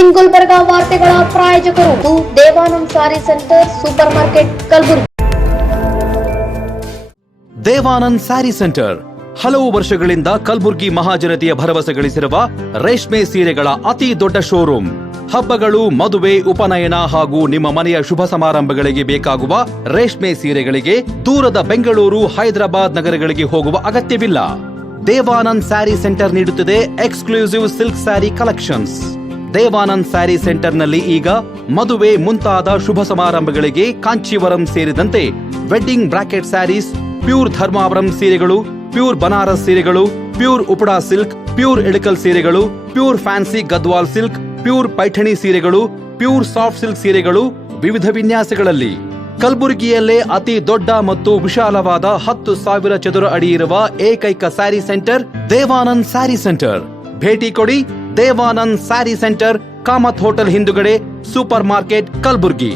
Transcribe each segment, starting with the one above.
ಇನ್ ಗುಲ್ಬರ್ಗಾ ವಾರ್ತೆಗಳ ಪ್ರಾಯೋಜಕರು ದೇವಾನಂದ್ ಸಾರಿ ಸೆಂಟರ್ ಸೂಪರ್ ಮಾರ್ಕೆಟ್ ಕಲಬುರಗಿ. ದೇವಾನಂದ್ ಸ್ಯಾರಿ ಸೆಂಟರ್ ಹಲವು ವರ್ಷಗಳಿಂದ ಕಲಬುರಗಿ ಮಹಾಜನತೆಯ ಭರವಸೆ ಗಳಿಸಿರುವ ರೇಷ್ಮೆ ಸೀರೆಗಳ ಅತಿ ದೊಡ್ಡ ಶೋರೂಮ್. ಹಬ್ಬಗಳು, ಮದುವೆ, ಉಪನಯನ ಹಾಗೂ ನಿಮ್ಮ ಮನೆಯ ಶುಭ ಸಮಾರಂಭಗಳಿಗೆ ಬೇಕಾಗುವ ರೇಷ್ಮೆ ಸೀರೆಗಳಿಗೆ ದೂರದ ಬೆಂಗಳೂರು, ಹೈದರಾಬಾದ್ ನಗರಗಳಿಗೆ ಹೋಗುವ ಅಗತ್ಯವಿಲ್ಲ. ದೇವಾನಂದ್ ಸ್ಯಾರಿ ಸೆಂಟರ್ ನೀಡುತ್ತಿದೆ exclusive silk sari collections. Devanand sari ಸೆಂಟರ್ನಲ್ಲಿ ಈಗ ಮದುವೆ ಮುಂತಾದ ಶುಭ ಸಮಾರಂಭಗಳಿಗೆ ಕಾಂಚೀವರಂ ಸೇರಿದಂತೆ wedding brocade saris, pure Dharmavaram ಸೀರೆಗಳು, ಪ್ಯೂರ್ ಬನಾರಸ್ ಸೀರೆಗಳು, pure Uppada silk, pure Ilkal ಸೀರೆಗಳು, pure fancy Gadwal silk, pure Paithani ಸೀರೆಗಳು, ಪ್ಯೂರ್ ಸಾಫ್ಟ್ ಸಿಲ್ಕ್ ಸೀರೆಗಳು ವಿವಿಧ ವಿನ್ಯಾಸಗಳಲ್ಲಿ. ಕಲಬುರಗಿಯಲ್ಲೇ ಅತಿ ದೊಡ್ಡ ಮತ್ತು ವಿಶಾಲವಾದ 10,000 ಚದುರ ಅಡಿ ಇರುವ ಏಕೈಕ ಸ್ಯಾರಿ ಸೆಂಟರ್ ದೇವಾನಂದ್ ಸ್ಯಾರಿ ಸೆಂಟರ್. ಭೇಟಿ ಕೊಡಿ. ದೇವಾನಂದ್ ಸ್ಯಾರಿ ಸೆಂಟರ್, ಕಾಮತ್ ಹೋಟೆಲ್ ಹಿಂದುಗಡೆ, ಸೂಪರ್ ಮಾರ್ಕೆಟ್, ಕಲಬುರಗಿ.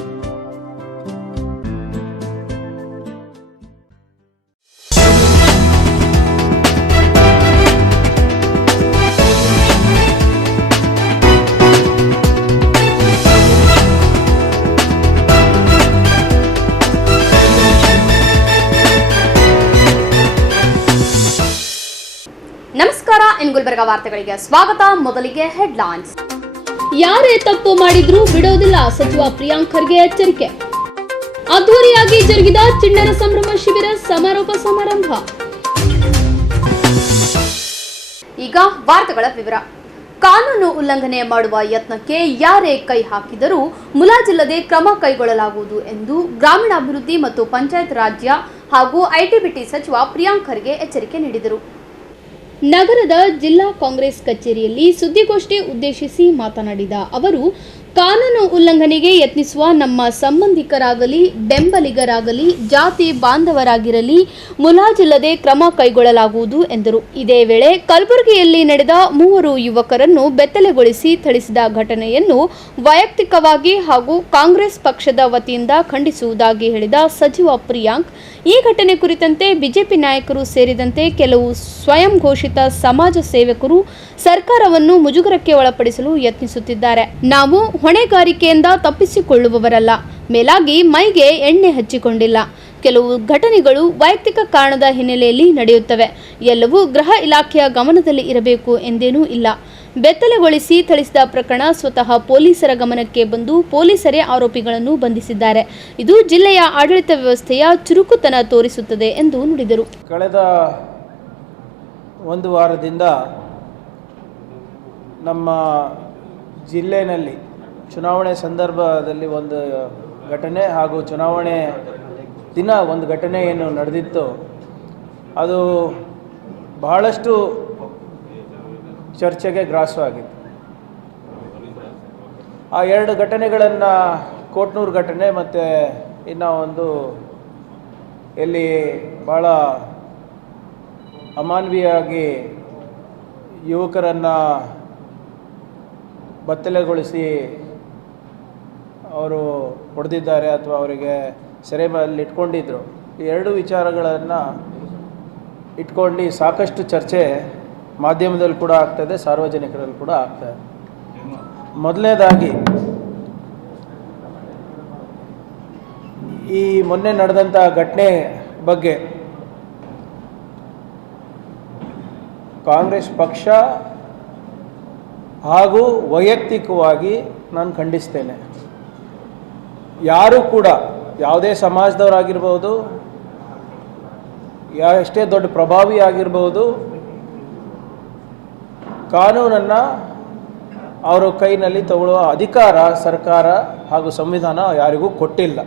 ನಮಸ್ಕಾರ, ಇನ್ ಗುಲ್ಬರ್ಗಾ ವಾರ್ತೆಗಳಿಗೆ ಸ್ವಾಗತ. ಮೊದಲಿಗೆ ಹೆಡ್ಲೈನ್ಸ್. ಯಾರೇ ತಪ್ಪು ಮಾಡಿದ್ರೂ ಬಿಡೋದಿಲ್ಲ, ಸಚಿವ ಪ್ರಿಯಾಂಕ್ ಖರ್ಗೆ ಎಚ್ಚರಿಕೆ. ಅದ್ದೂರಿಯಾಗಿ ಜರುಗಿದ ಚಿಣ್ಣರ ಸಂಭ್ರಮ ಶಿಬಿರ ಸಮಾರೋಪ ಸಮಾರಂಭ. ಈಗ ವಾರ್ತೆಗಳ ವಿವರ. ಕಾನೂನು ಉಲ್ಲಂಘನೆ ಮಾಡುವ ಯತ್ನಕ್ಕೆ ಯಾರೇ ಕೈ ಹಾಕಿದರೂ ಮುಲಾಜಿಲ್ಲದೆ ಕ್ರಮ ಕೈಗೊಳ್ಳಲಾಗುವುದು ಎಂದು ಗ್ರಾಮೀಣಾಭಿವೃದ್ಧಿ ಮತ್ತು ಪಂಚಾಯತ್ ರಾಜ್ಯ ಹಾಗೂ ಐಟಿಬಿಟಿ ಸಚಿವ ಪ್ರಿಯಾಂಕ್ ಖರ್ಗೆ ಎಚ್ಚರಿಕೆ ನೀಡಿದರು. ನಗರದ ಜಿಲ್ಲಾ ಕಾಂಗ್ರೆಸ್ ಕಚೇರಿಯಲ್ಲಿ ಸುದ್ದಿಗೋಷ್ಠಿ ಉದ್ದೇಶಿಸಿ ಮಾತನಾಡಿದ ಅವರು, ಕಾನೂನು ಉಲ್ಲಂಘನೆಗೆ ಯತ್ನಿಸುವ ನಮ್ಮ ಸಂಬಂಧಿಕರಾಗಲಿ, ಬೆಂಬಲಿಗರಾಗಲಿ, ಜಾತಿ ಬಾಂಧವರಾಗಿರಲಿ ಮುಲಾಜಿಲ್ಲದೆ ಕ್ರಮ ಕೈಗೊಳ್ಳಲಾಗುವುದು ಎಂದರು. ಇದೇ ವೇಳೆ ಕಲಬುರಗಿಯಲ್ಲಿ ನಡೆದ 3 ಯುವಕರನ್ನು ಬೆತ್ತಲೆಗೊಳಿಸಿ ಥಳಿಸಿದ ಘಟನೆಯನ್ನು ವೈಯಕ್ತಿಕವಾಗಿ ಹಾಗೂ ಕಾಂಗ್ರೆಸ್ ಪಕ್ಷದ ವತಿಯಿಂದ ಖಂಡಿಸುವುದಾಗಿ ಹೇಳಿದ ಸಚಿವ ಪ್ರಿಯಾಂಕ್, ಈ ಘಟನೆ ಕುರಿತಂತೆ ಬಿಜೆಪಿ ನಾಯಕರು ಸೇರಿದಂತೆ ಕೆಲವು ಸ್ವಯಂ ಘೋಷಿತ ಸಮಾಜ ಸೇವಕರು ಸರ್ಕಾರವನ್ನು ಮುಜುಗರಕ್ಕೆ ಒಳಪಡಿಸಲು ಯತ್ನಿಸುತ್ತಿದ್ದಾರೆ. ನಾವು ಹೊಣೆಗಾರಿಕೆಯಿಂದ ತಪ್ಪಿಸಿಕೊಳ್ಳುವವರಲ್ಲ, ಮೇಲಾಗಿ ಮೈಗೆ ಎಣ್ಣೆ ಹಚ್ಚಿಕೊಂಡಿಲ್ಲ. ಕೆಲವು ಘಟನೆಗಳು ವೈಯಕ್ತಿಕ ಕಾರಣದ ಹಿನ್ನೆಲೆಯಲ್ಲಿ ನಡೆಯುತ್ತವೆ. ಎಲ್ಲವೂ ಗೃಹ ಇಲಾಖೆಯ ಗಮನದಲ್ಲಿ ಇರಬೇಕು ಎಂದೇನೂ ಇಲ್ಲ. ಬೆತ್ತಲೆಗೊಳಿಸಿ ಥಳಿಸಿದ ಪ್ರಕರಣ ಸ್ವತಃ ಪೊಲೀಸರ ಗಮನಕ್ಕೆ ಬಂದು ಪೊಲೀಸರೇ ಆರೋಪಿಗಳನ್ನು ಬಂಧಿಸಿದ್ದಾರೆ. ಇದು ಜಿಲ್ಲೆಯ ಆಡಳಿತ ವ್ಯವಸ್ಥೆಯ ಚುರುಕುತನ ತೋರಿಸುತ್ತದೆ ಎಂದು ನುಡಿದರು. ಕಳೆದ ಒಂದು ವಾರದಿಂದ ನಮ್ಮ ಜಿಲ್ಲೆಯಲ್ಲಿ ಚುನಾವಣೆ ಸಂದರ್ಭದಲ್ಲಿ ಒಂದು ಘಟನೆ ಹಾಗೂ ಚುನಾವಣೆ ದಿನ ಒಂದು ಘಟನೆ ಏನು ನಡೆದಿತ್ತು, ಅದು ಬಹಳಷ್ಟು ಚರ್ಚೆಗೆ ಗ್ರಾಸವಾಗಿತ್ತು. ಆ 2 ಘಟನೆಗಳನ್ನು, ಕೋಟ್ನೂರು ಘಟನೆ ಮತ್ತು ಇನ್ನೂ ಒಂದು ಎಲ್ಲಿ ಭಾಳ ಅಮಾನವೀಯವಾಗಿ ಯುವಕರನ್ನು ಬತ್ತಲೆಗೊಳಿಸಿ ಅವರು ಹೊಡೆದಿದ್ದಾರೆ ಅಥವಾ ಅವರಿಗೆ ಸೆರೆಮನೆಯಲ್ಲಿ ಇಟ್ಕೊಂಡಿದ್ದರು. ಈ 2 ವಿಚಾರಗಳನ್ನು ಇಟ್ಕೊಂಡು ಸಾಕಷ್ಟು ಚರ್ಚೆ ಮಾಧ್ಯಮದಲ್ಲಿ ಕೂಡ ಆಗ್ತಾಯಿದೆ, ಸಾರ್ವಜನಿಕರಲ್ಲಿ ಕೂಡ ಆಗ್ತಾಯಿದೆ. ಮೊದಲನೇದಾಗಿ ಈ ಮೊನ್ನೆ ನಡೆದಂಥ ಘಟನೆ ಬಗ್ಗೆ ಕಾಂಗ್ರೆಸ್ ಪಕ್ಷ ಹಾಗೂ ವೈಯಕ್ತಿಕವಾಗಿ ನಾನು ಖಂಡಿಸ್ತೇನೆ. ಯಾರೂ ಕೂಡ, ಯಾವುದೇ ಸಮಾಜದವರಾಗಿರ್ಬೋದು, ಎಷ್ಟೇ ದೊಡ್ಡ ಪ್ರಭಾವಿ ಆಗಿರ್ಬೋದು, ಕಾನೂನನ್ನು ಅವರ ಕೈನಲ್ಲಿ ತಗೊಳ್ಳುವ ಅಧಿಕಾರ ಸರ್ಕಾರ ಹಾಗೂ ಸಂವಿಧಾನ ಯಾರಿಗೂ ಕೊಟ್ಟಿಲ್ಲ.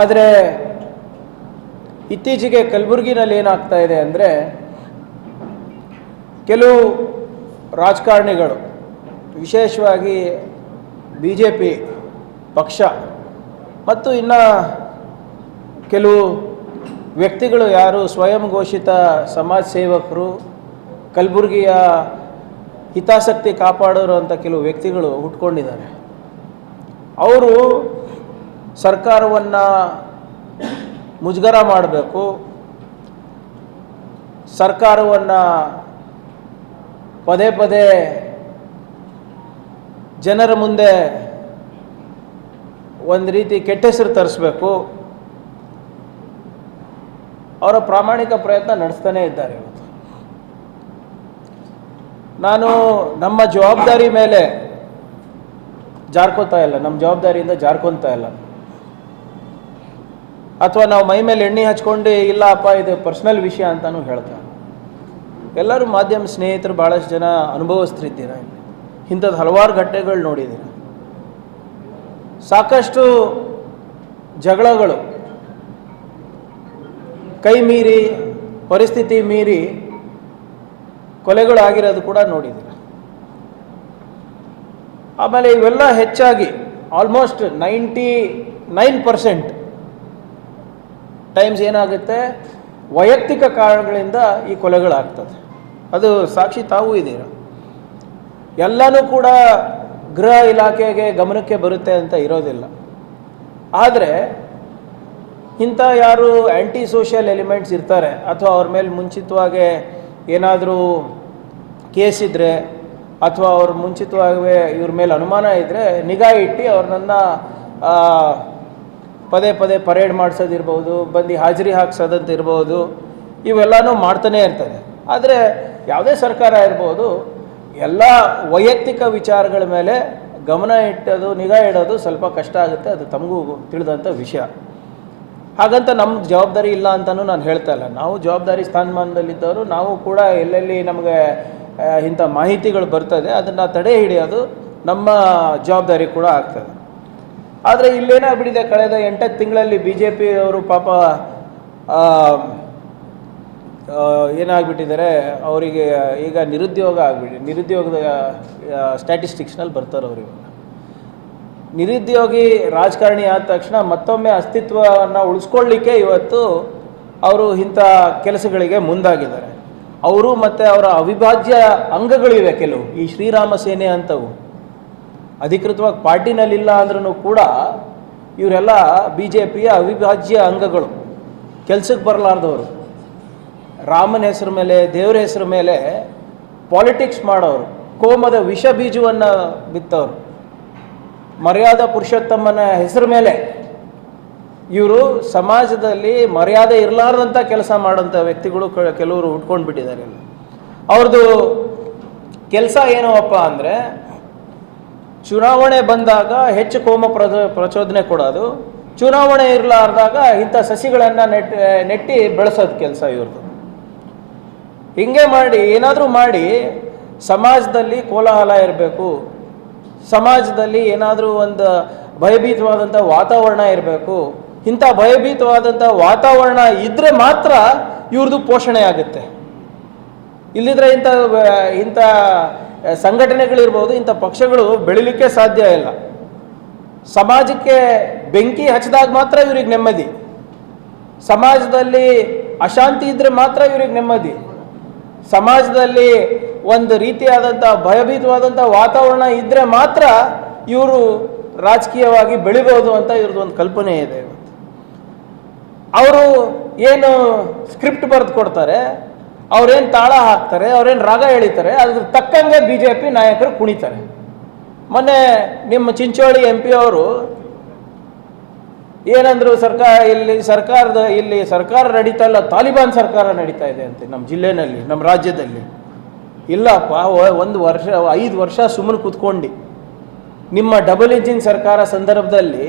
ಆದರೆ ಇತ್ತೀಚೆಗೆ ಕಲಬುರಗಿನಲ್ಲಿ ಏನಾಗ್ತಾ ಇದೆ ಅಂದರೆ, ಕೆಲವು ರಾಜಕಾರಣಿಗಳು, ವಿಶೇಷವಾಗಿ BJP ಪಕ್ಷ ಮತ್ತು ಇನ್ನು ಕೆಲವು ವ್ಯಕ್ತಿಗಳು, ಯಾರು ಸ್ವಯಂ ಘೋಷಿತ ಸಮಾಜ ಸೇವಕರು, ಕಲಬುರಗಿಯ ಹಿತಾಸಕ್ತಿ ಕಾಪಾಡೋರು ಅಂತ ಕೆಲವು ವ್ಯಕ್ತಿಗಳು ಹುಟ್ಕೊಂಡಿದ್ದಾರೆ. ಅವರು ಸರ್ಕಾರವನ್ನು ಮುಜುಗರ ಮಾಡಬೇಕು, ಸರ್ಕಾರವನ್ನು ಪದೇ ಪದೇ ಜನರ ಮುಂದೆ ಒಂದು ರೀತಿ ಕೆಟ್ಟ ಹೆಸರು ತರಿಸ್ಬೇಕು, ಅವರ ಪ್ರಾಮಾಣಿಕ ಪ್ರಯತ್ನ ನಡೆಸ್ತಾನೇ ಇದ್ದಾರೆ. ಇವತ್ತು ನಾನು ನಮ್ಮ ಜವಾಬ್ದಾರಿ ಮೇಲೆ ಜಾರ್ಕೋತಾ ಇಲ್ಲ, ನಮ್ಮ ಜವಾಬ್ದಾರಿಯಿಂದ ಜಾರ್ಕೊತಾ ಇಲ್ಲ, ಅಥವಾ ನಾವು ಮೈ ಮೇಲೆ ಎಣ್ಣೆ ಹಚ್ಕೊಂಡು ಇಲ್ಲಪ್ಪ ಇದು ಪರ್ಸ್ನಲ್ ವಿಷಯ ಅಂತಲೂ ಹೇಳ್ತಾರೆ. ಎಲ್ಲರೂ ಮಾಧ್ಯಮ ಸ್ನೇಹಿತರು ಭಾಳಷ್ಟು ಜನ ಅನುಭವಸ್ಥರಿದ್ದೀರ, ಇಂಥದ್ದು ಹಲವಾರು ಘಟನೆಗಳು ನೋಡಿದ್ದೀರ. ಸಾಕಷ್ಟು ಜಗಳಗಳು ಕೈ ಮೀರಿ, ಪರಿಸ್ಥಿತಿ ಮೀರಿ ಕೊಲೆಗಳು ಆಗಿರೋದು ಕೂಡ ನೋಡಿದ್ದೀರ. ಆಮೇಲೆ ಇವೆಲ್ಲ ಹೆಚ್ಚಾಗಿ ಆಲ್ಮೋಸ್ಟ್ 99% ಟೈಮ್ಸ್ ಏನಾಗುತ್ತೆ, ವೈಯಕ್ತಿಕ ಕಾರಣಗಳಿಂದ ಈ ಕೊಲೆಗಳಾಗ್ತದೆ. ಅದು ಸಾಕ್ಷಿ ತಾವೂ ಇದ್ದೀರ. ಎಲ್ಲನೂ ಕೂಡ ಗೃಹ ಇಲಾಖೆಗೆ ಗಮನಕ್ಕೆ ಬರುತ್ತೆ ಅಂತ ಇರೋದಿಲ್ಲ. ಆದರೆ ಇಂಥ ಯಾರು ಆ್ಯಂಟಿ ಸೋಷಿಯಲ್ ಎಲಿಮೆಂಟ್ಸ್ ಇರ್ತಾರೆ, ಅಥವಾ ಅವ್ರ ಮೇಲೆ ಮುಂಚಿತವಾಗಿ ಏನಾದರೂ ಕೇಸ್ ಇದ್ದರೆ, ಅಥವಾ ಅವ್ರ ಮುಂಚಿತವಾಗಿ ಇವ್ರ ಮೇಲೆ ಅನುಮಾನ ಇದ್ದರೆ ನಿಗಾ ಇಟ್ಟು ಅವ್ರನ್ನ ಪದೇ ಪದೇ ಪರೇಡ್ ಮಾಡಿಸೋದಿರ್ಬೋದು, ಬಂದು ಹಾಜರಿ ಹಾಕ್ಸೋದಂತ ಇರ್ಬೋದು, ಇವೆಲ್ಲನೂ ಮಾಡ್ತಾನೇ ಇರ್ತದೆ. ಆದರೆ ಯಾವುದೇ ಸರ್ಕಾರ ಇರ್ಬೋದು, ಎಲ್ಲ ವೈಯಕ್ತಿಕ ವಿಚಾರಗಳ ಮೇಲೆ ಗಮನ ಇಟ್ಟೋದು, ನಿಗಾ ಇಡೋದು ಸ್ವಲ್ಪ ಕಷ್ಟ ಆಗುತ್ತೆ. ಅದು ತಮಗೂ ತಿಳಿದಂಥ ವಿಷಯ. ಹಾಗಂತ ನಮ್ಮ ಜವಾಬ್ದಾರಿ ಇಲ್ಲ ಅಂತಲೂ ನಾನು ಹೇಳ್ತಾ ಇಲ್ಲ. ನಾವು ಜವಾಬ್ದಾರಿ ಸ್ಥಾನಮಾನದಲ್ಲಿದ್ದವರು, ನಾವು ಕೂಡ ಎಲ್ಲೆಲ್ಲಿ ನಮಗೆ ಇಂಥ ಮಾಹಿತಿಗಳು ಬರ್ತದೆ ಅದನ್ನು ತಡೆ ಹಿಡಿಯೋದು ನಮ್ಮ ಜವಾಬ್ದಾರಿ ಕೂಡ ಆಗ್ತದೆ. ಆದರೆ ಇಲ್ಲೇನಾಗ್ಬಿಟ್ಟಿದೆ, ಕಳೆದ 8 ತಿಂಗಳಲ್ಲಿ BJP ಅವರು ಪಾಪ ಏನಾಗ್ಬಿಟ್ಟಿದ್ದಾರೆ, ಅವರಿಗೆ ಈಗ ನಿರುದ್ಯೋಗ ನಿರುದ್ಯೋಗದ ಸ್ಟ್ಯಾಟಿಸ್ಟಿಕ್ಸ್ನಲ್ಲಿ ಬರ್ತಾರೆ ಅವರಿಗೆ. ನಿರುದ್ಯೋಗಿ ರಾಜಕಾರಣಿ ಆದ ತಕ್ಷಣ ಮತ್ತೊಮ್ಮೆ ಅಸ್ತಿತ್ವವನ್ನು ಉಳಿಸ್ಕೊಳ್ಳಿಕ್ಕೆ ಇವತ್ತು ಅವರು ಇಂಥ ಕೆಲಸಗಳಿಗೆ ಮುಂದಾಗಿದ್ದಾರೆ. ಅವರು ಮತ್ತು ಅವರ ಅವಿಭಾಜ್ಯ ಅಂಗಗಳಿವೆ ಕೆಲವು, ಈ ಶ್ರೀರಾಮ ಸೇನೆ ಅಂತವು ಅಧಿಕೃತವಾಗಿ ಪಾರ್ಟಿನಲ್ಲಿಲ್ಲ ಅಂದ್ರೂ ಕೂಡ ಇವರೆಲ್ಲ BJPಯ ಅವಿಭಾಜ್ಯ ಅಂಗಗಳು, ಕೆಲಸಕ್ಕೆ ಬರಲಾರ್ದವರು, ರಾಮನ ಹೆಸರು ಮೇಲೆ, ದೇವರ ಹೆಸರು ಮೇಲೆ ಪಾಲಿಟಿಕ್ಸ್ ಮಾಡೋರು, ಕೋಮದ ವಿಷ ಬೀಜವನ್ನು ಬಿತ್ತವರು, ಮರ್ಯಾದಾ ಪುರುಷೋತ್ತಮನ ಹೆಸರು ಮೇಲೆ ಇವರು ಸಮಾಜದಲ್ಲಿ ಮರ್ಯಾದೆ ಇರಲಾರ್ದಂಥ ಕೆಲಸ ಮಾಡೋಂಥ ವ್ಯಕ್ತಿಗಳು ಕೆಲವರು ಉಟ್ಕೊಂಡು ಬಿಟ್ಟಿದ್ದಾರೆ. ಅವ್ರದ್ದು ಕೆಲಸ ಏನವಪ್ಪ ಅಂದರೆ, ಚುನಾವಣೆ ಬಂದಾಗ ಹೆಚ್ಚು ಕೋಮ ಪ್ರಚೋದನೆ ಕೊಡೋದು, ಚುನಾವಣೆ ಇರಲಾರ್ದಾಗ ಇಂಥ ಸಸಿಗಳನ್ನು ನೆಟ್ಟಿ ಬೆಳೆಸೋದು ಕೆಲಸ ಇವ್ರದ್ದು. ಹಿಂಗೆ ಮಾಡಿ ಏನಾದರೂ ಮಾಡಿ ಸಮಾಜದಲ್ಲಿ ಕೋಲಾಹಲ ಇರಬೇಕು, ಸಮಾಜದಲ್ಲಿ ಏನಾದರೂ ಒಂದು ಭಯಭೀತವಾದಂಥ ವಾತಾವರಣ ಇರಬೇಕು. ಇಂಥ ಭಯಭೀತವಾದಂಥ ವಾತಾವರಣ ಇದ್ದರೆ ಮಾತ್ರ ಇವ್ರದ್ದು ಪೋಷಣೆ ಆಗುತ್ತೆ. ಇಲ್ಲಿದ್ರೆ ಇಂಥ ಸಂಘಟನೆಗಳಿರ್ಬೋದು, ಇಂಥ ಪಕ್ಷಗಳು ಬೆಳಿಲಿಕ್ಕೆ ಸಾಧ್ಯ ಇಲ್ಲ. ಸಮಾಜಕ್ಕೆ ಬೆಂಕಿ ಹಚ್ಚಿದಾಗ ಮಾತ್ರ ಇವ್ರಿಗೆ ನೆಮ್ಮದಿ, ಸಮಾಜದಲ್ಲಿ ಅಶಾಂತಿ ಇದ್ದರೆ ಮಾತ್ರ ಇವ್ರಿಗೆ ನೆಮ್ಮದಿ, ಸಮಾಜದಲ್ಲಿ ಒಂದು ರೀತಿಯಾದಂಥ ಭಯಭೀತವಾದಂಥ ವಾತಾವರಣ ಇದ್ದರೆ ಮಾತ್ರ ಇವರು ರಾಜಕೀಯವಾಗಿ ಬೆಳಿಬೋದು ಅಂತ ಇವ್ರದ್ದು ಒಂದು ಕಲ್ಪನೆ ಇದೆ. ಅವರು ಏನು ಸ್ಕ್ರಿಪ್ಟ್ ಬರೆದು ಕೊಡ್ತಾರೆ, ಅವ್ರೇನು ತಾಳ ಹಾಕ್ತಾರೆ, ಅವ್ರೇನು ರಾಗ ಎಳಿತಾರೆ, ಅದ್ರ ತಕ್ಕಂಗೆ BJP ನಾಯಕರು ಕುಣಿತಾರೆ. ಮೊನ್ನೆ ನಿಮ್ಮ ಚಿಂಚೋಳಿ MP ಅವರು ಏನಂದ್ರು, ಸರ್ಕಾರ ನಡೀತಾ ಇಲ್ಲ, ತಾಲಿಬಾನ್ ಸರ್ಕಾರ ನಡೀತಾ ಇದೆ ಅಂತೆ ನಮ್ಮ ಜಿಲ್ಲೆನಲ್ಲಿ, ನಮ್ಮ ರಾಜ್ಯದಲ್ಲಿ. ಇಲ್ಲಪ್ಪ, 5 ವರ್ಷ ಸುಮ್ಮನೆ ಕೂತ್ಕೊಂಡು ನಿಮ್ಮ ಡಬಲ್ ಇಂಜಿನ್ ಸರ್ಕಾರ ಸಂದರ್ಭದಲ್ಲಿ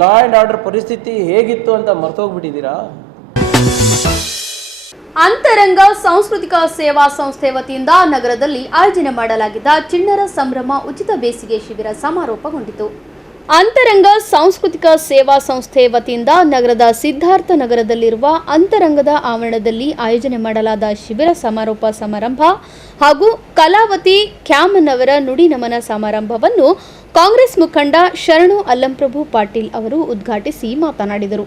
ಲಾ ಆ್ಯಂಡ್ ಆರ್ಡರ್ ಪರಿಸ್ಥಿತಿ ಹೇಗಿತ್ತು ಅಂತ ಮರ್ತೋಗ್ಬಿಟ್ಟಿದ್ದೀರಾ? ಅಂತರಂಗ ಸಾಂಸ್ಕೃತಿಕ ಸೇವಾ ಸಂಸ್ಥೆ ವತಿಯಿಂದ ನಗರದಲ್ಲಿ ಆಯೋಜನೆ ಮಾಡಲಾಗಿದ್ದ ಚಿಣ್ಣರ ಸಂಭ್ರಮ ಉಚಿತ ಬೇಸಿಗೆ ಶಿಬಿರ ಸಮಾರೋಪಗೊಂಡಿತು. ಅಂತರಂಗ ಸಾಂಸ್ಕೃತಿಕ ಸೇವಾ ಸಂಸ್ಥೆ ವತಿಯಿಂದ ನಗರದ ಸಿದ್ಧಾರ್ಥ ನಗರದಲ್ಲಿರುವ ಅಂತರಂಗದ ಆವರಣದಲ್ಲಿ ಆಯೋಜನೆ ಮಾಡಲಾದ ಶಿಬಿರ ಸಮಾರೋಪ ಸಮಾರಂಭ ಹಾಗೂ ಕಲಾವತಿ ಕ್ಯಾಮನವರ ನುಡಿ ನಮನ ಸಮಾರಂಭವನ್ನು ಕಾಂಗ್ರೆಸ್ ಮುಖಂಡ ಶರಣು ಅಲ್ಲಂಪ್ರಭು ಪಾಟೀಲ್ ಅವರು ಉದ್ಘಾಟಿಸಿ ಮಾತನಾಡಿದರು.